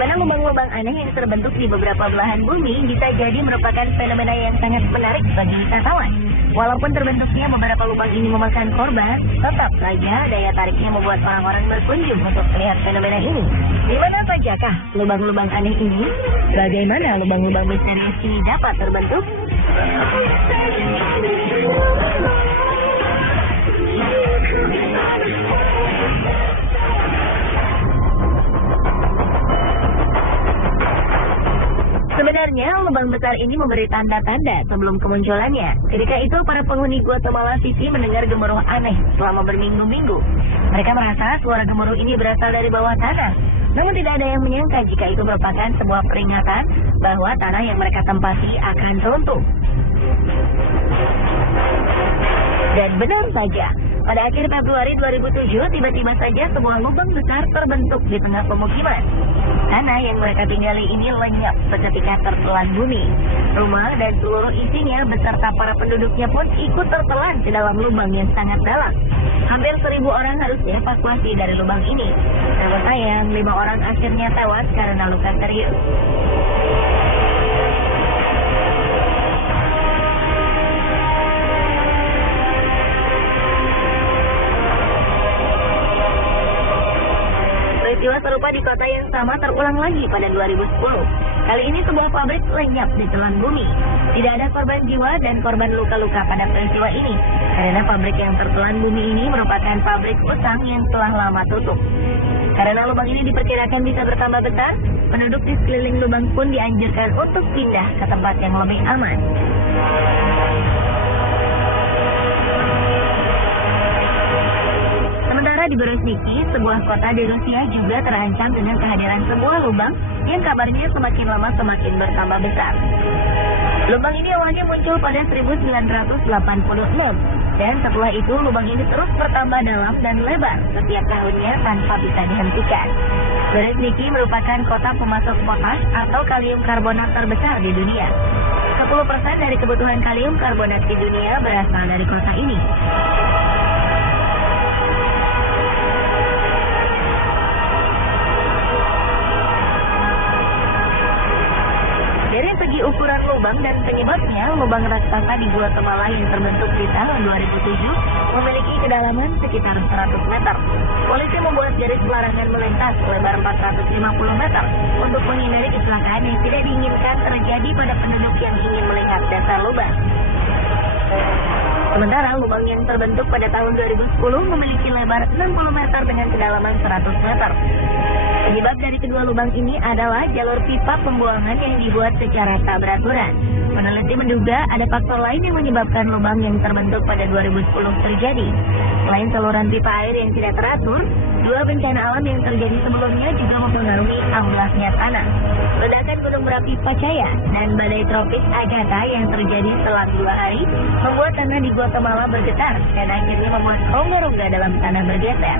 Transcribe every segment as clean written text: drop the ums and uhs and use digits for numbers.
Fenomena lubang-lubang aneh yang terbentuk di beberapa belahan bumi bisa jadi merupakan fenomena yang sangat menarik bagi wisatawan. Walaupun terbentuknya beberapa lubang ini memakan korban, tetap saja daya tariknya membuat orang-orang berkunjung untuk melihat fenomena ini. Di mana sajakah lubang-lubang aneh ini? Bagaimana lubang-lubang misterius ini dapat terbentuk? Sebenarnya, lubang besar ini memberi tanda-tanda sebelum kemunculannya. Ketika itu, para penghuni Guatemala City mendengar gemuruh aneh selama berminggu-minggu. Mereka merasa suara gemuruh ini berasal dari bawah tanah. Namun tidak ada yang menyangka jika itu merupakan sebuah peringatan bahwa tanah yang mereka tempati akan runtuh. Dan benar saja, pada akhir Februari 2007, tiba-tiba saja sebuah lubang besar terbentuk di tengah pemukiman. Tanah yang mereka tinggali ini lenyap seketika tertelan bumi. Rumah dan seluruh isinya beserta para penduduknya pun ikut tertelan ke dalam lubang yang sangat dalam. Hampir 1.000 orang harus dievakuasi dari lubang ini. Namun sayang, 5 orang akhirnya tewas karena luka serius. Peristiwa serupa di kota yang sama terulang lagi pada 2010. Kali ini sebuah pabrik lenyap di telan bumi. Tidak ada korban jiwa dan korban luka-luka pada peristiwa ini, karena pabrik yang tertelan bumi ini merupakan pabrik utang yang telah lama tutup. Karena lubang ini diperkirakan bisa bertambah besar, penduduk di sekeliling lubang pun dianjurkan untuk pindah ke tempat yang lebih aman. Di Berezhniki, sebuah kota di Rusia juga terancam dengan kehadiran sebuah lubang yang kabarnya semakin lama semakin bertambah besar. Lubang ini awalnya muncul pada 1986, dan setelah itu lubang ini terus bertambah dalam dan lebar setiap tahunnya tanpa bisa dihentikan. Berezhniki merupakan kota pemasok potas atau kalium karbonat terbesar di dunia. 10% dari kebutuhan kalium karbonat di dunia berasal dari kota ini. Dari segi ukuran lubang dan penyebabnya, lubang raksasa di Guatemala yang terbentuk di tahun 2007 memiliki kedalaman sekitar 100 meter. Polisi membuat garis pelarangan melintas lebar 450 meter untuk menghindari kecelakaan yang tidak diinginkan terjadi pada penduduk yang ingin melihat dasar lubang. Sementara lubang yang terbentuk pada tahun 2010 memiliki lebar 60 meter dengan kedalaman 100 meter. Penyebab dari kedua lubang ini adalah jalur pipa pembuangan yang dibuat secara tak beraturan. Peneliti menduga ada faktor lain yang menyebabkan lubang yang terbentuk pada 2010 terjadi. Selain saluran pipa air yang tidak teratur, dua bencana alam yang terjadi sebelumnya juga mempengaruhi amblasnya tanah. Ledakan gunung berapi Pacaya dan badai tropis Agatha yang terjadi selang 2 hari membuat tanah di Guatemala bergetar dan akhirnya membuat rongga-rongga dalam tanah bergeser.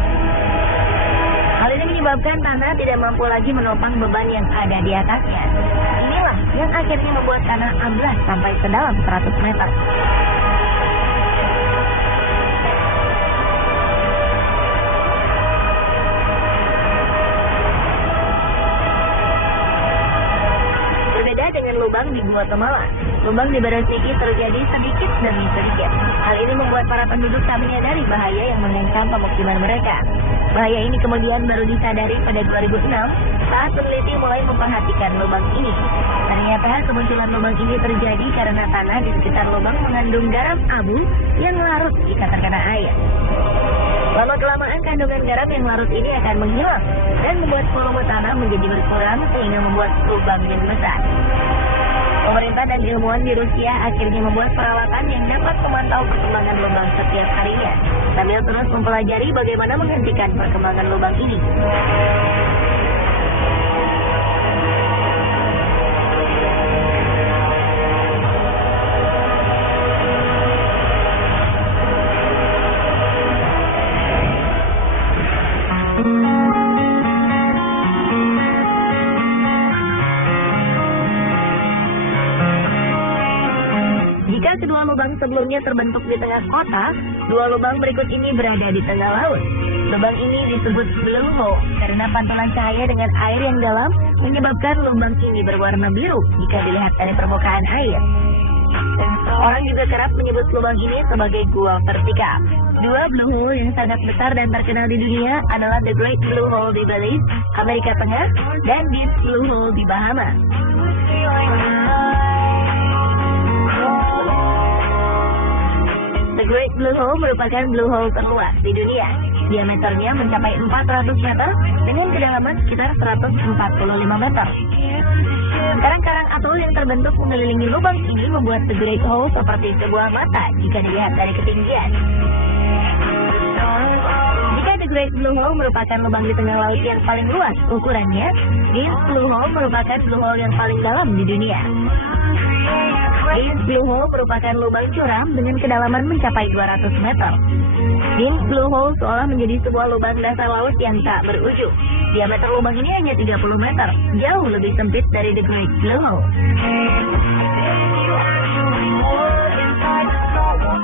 Hal ini menyebabkan tanah tidak mampu lagi menopang beban yang ada di atasnya. Inilah yang akhirnya membuat tanah amblas sampai sedalam 100 meter. Berbeda dengan lubang di Guatemala, lubang di Berezhniki terjadi sedikit demi sedikit. Hal ini membuat para penduduk tak menyadari bahaya yang mengancam pemukiman mereka. Bahaya ini kemudian baru disadari pada 2006 saat peneliti mulai memperhatikan lubang ini. Ternyata kemunculan lubang ini terjadi karena tanah di sekitar lubang mengandung garam abu yang larut jika terkena air. Lama-kelamaan kandungan garam yang larut ini akan menghilang dan membuat volume tanah menjadi berkurang sehingga membuat lubang yang besar. Pemerintah dan ilmuwan di Rusia akhirnya membuat peralatan yang dapat memantau perkembangan lubang setiap harinya, sambil terus mempelajari bagaimana menghentikan perkembangan lubang ini. Jika kedua lubang sebelumnya terbentuk di tengah kota, dua lubang berikut ini berada di tengah laut. Lubang ini disebut blue hole karena pantulan cahaya dengan air yang dalam menyebabkan lubang ini berwarna biru jika dilihat dari permukaan air. Orang juga kerap menyebut lubang ini sebagai gua vertikal. Dua blue hole yang sangat besar dan terkenal di dunia adalah The Great Blue Hole di Belize, Amerika Tengah, dan Deep Blue Hole di Bahamas. The Great Blue Hole merupakan blue hole terluas di dunia. Diameternya mencapai 400 meter dengan kedalaman sekitar 145 meter. Karang-karang atol yang terbentuk mengelilingi lubang ini membuat The Great Hole seperti sebuah mata jika dilihat dari ketinggian. Jika The Great Blue Hole merupakan lubang di tengah laut yang paling luas ukurannya, Deep Blue Hole merupakan blue hole yang paling dalam di dunia. Deep Blue Hole merupakan lubang curam dengan kedalaman mencapai 200 meter. Deep Blue Hole seolah menjadi sebuah lubang dasar laut yang tak berujung. Diameter lubang ini hanya 30 meter, jauh lebih sempit dari The Great Blue Hole.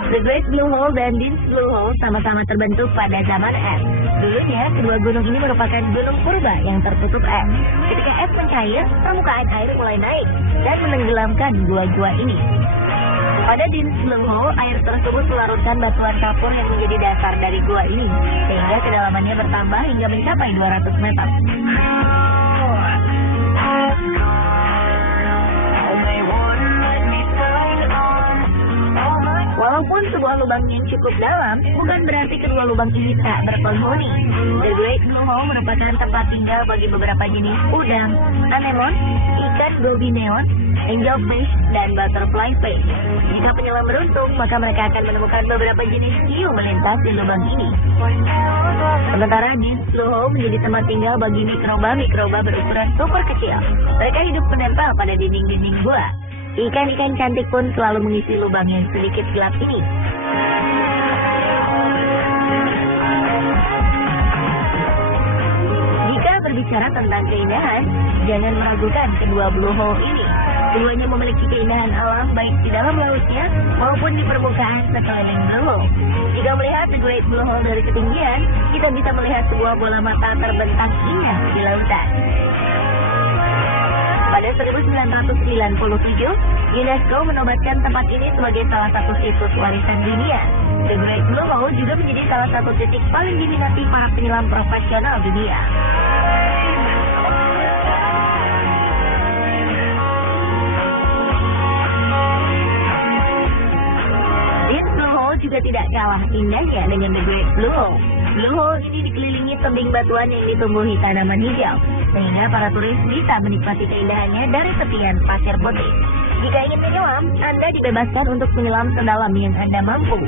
The Great Blue Hole dan Deep Blue Hole sama-sama terbentuk pada zaman es. Dulunya, kedua gunung ini merupakan gunung purba yang tertutup es. Ketika es mencair, permukaan air mulai naik dan menenggelamkan gua-gua ini. Pada Deep Blue Hole, air tersebut melarutkan batuan kapur yang menjadi dasar dari gua ini, sehingga kedalamannya bertambah hingga mencapai 200 meter. Walaupun sebuah lubang yang cukup dalam, bukan berarti kedua lubang ini tak berpenghuni. The Great Blue Hole merupakan tempat tinggal bagi beberapa jenis udang, anemon, ikan gobi neon, angelfish, dan butterfly fish. Jika penyelam beruntung, maka mereka akan menemukan beberapa jenis hiu melintas di lubang ini. Sementara Deep Blue Hole menjadi tempat tinggal bagi mikroba-mikroba berukuran super kecil. Mereka hidup menempel pada dinding-dinding gua. Ikan-ikan cantik pun selalu mengisi lubang yang sedikit gelap ini. Jika berbicara tentang keindahan, jangan meragukan kedua blue hole ini. Keduanya memiliki keindahan alam baik di dalam lautnya maupun di permukaan sekeliling blue hole. Jika melihat The Great Blue Hole dari ketinggian, kita bisa melihat sebuah bola mata terbentang indah di lautan. Pada 1997, UNESCO menobatkan tempat ini sebagai salah satu situs warisan dunia. The Great Blue Hole juga menjadi salah satu titik paling diminati para penyelam profesional dunia. Deep Blue Hole juga tidak kalah indahnya dengan The Great Blue Hole. Blue Hole ini dikelilingi tebing batuan yang ditumbuhi tanaman hijau, sehingga para turis bisa menikmati keindahannya dari tepian pasir putih. Jika ingin menyelam, Anda dibebaskan untuk menyelam sedalam yang Anda mampu.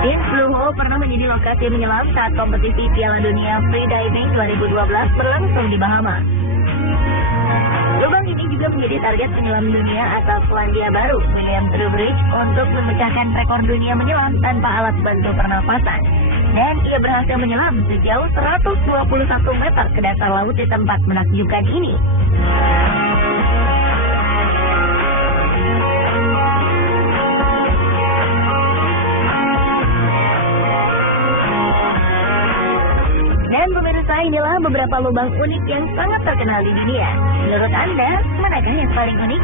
Deep Blue Hole pernah menjadi lokasi menyelam saat kompetisi Piala Dunia Free Diving 2012 berlangsung di Bahamas. Lubang ini juga menjadi target penyelam dunia asal Selandia Baru, William Trowbridge, untuk memecahkan rekor dunia menyelam tanpa alat bantu pernapasan. Dan ia berhasil menyelam sejauh 121 meter ke dasar laut di tempat menakjubkan ini. Dan pemirsa, inilah beberapa lubang unik yang sangat terkenal di dunia. Menurut Anda, manakah yang paling unik?